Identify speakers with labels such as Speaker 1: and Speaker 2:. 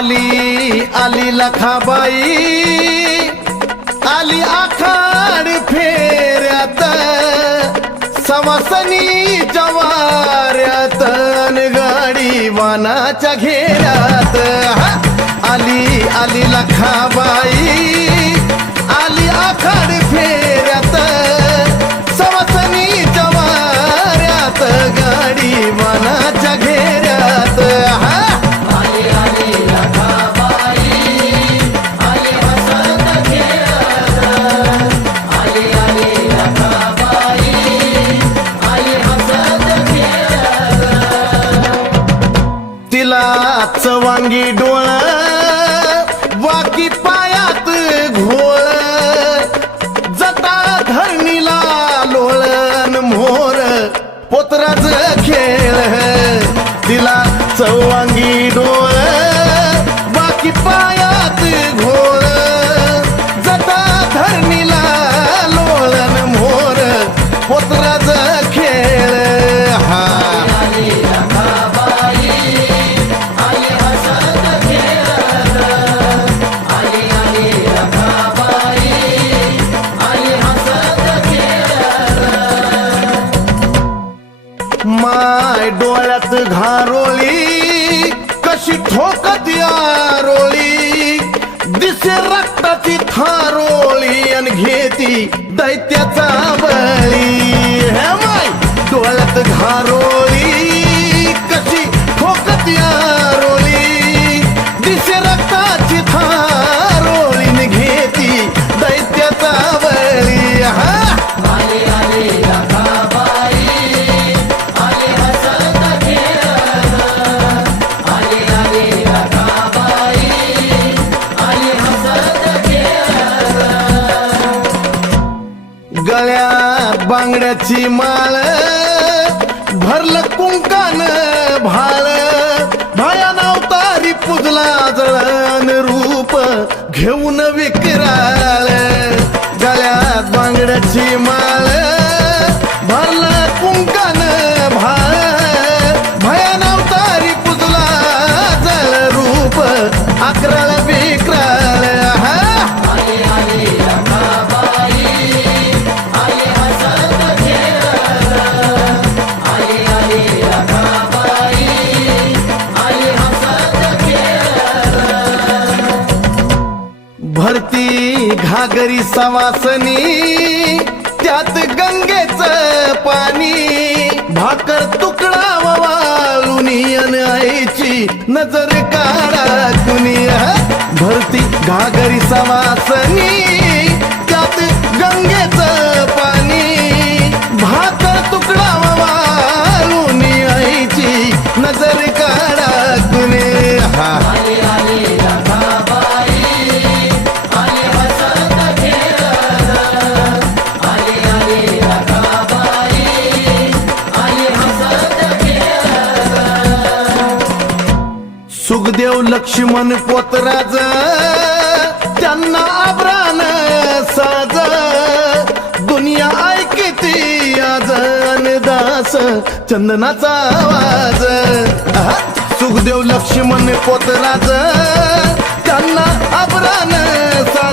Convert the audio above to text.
Speaker 1: आली लखाबाई. आली आखाड फेऱ्यात. सवासनी जवाऱ्यात गाडी वानाच्या घेऱ्यात. आली आली लखाबाई. तिला चवांगी डोळ वाकी पायात घोळ. जता धरणीला लोळन मोर पोतराच खेळ तिला चव डोळ्यात घारोळी कशी ठोकत या रोळी. दिसे रक्ताची थारोळी आणि घेती दैत्याचा बळी. बांगड्याची माळ भरलं कुंकान भाळ. भया नावतारी पुजला जळण रूप घेऊन विकराळ. गळ्यात बांगड्याची माळ भरलं कुंकान भाळ. भया नावतारी पुजला जळ रूप अकराळ विकराळ. घागरी सवासनी त्यात गंगेच पाणी. भाकर तुकडा वाळुनी आईची नजर काढा दुनिया. भरती घागरी सवासनी त्यात गंगेच पाणी. भाकर तुकडा वाळुनी आईची नजर काढा दुनिया. सुखदेव लक्ष्मण पोतराज त्यांना आब्रान साज. दुनिया ऐकती आज दास चंदनाचा आवाज. सुखदेव लक्ष्मण पोतराज त्यांना आब्रान साज.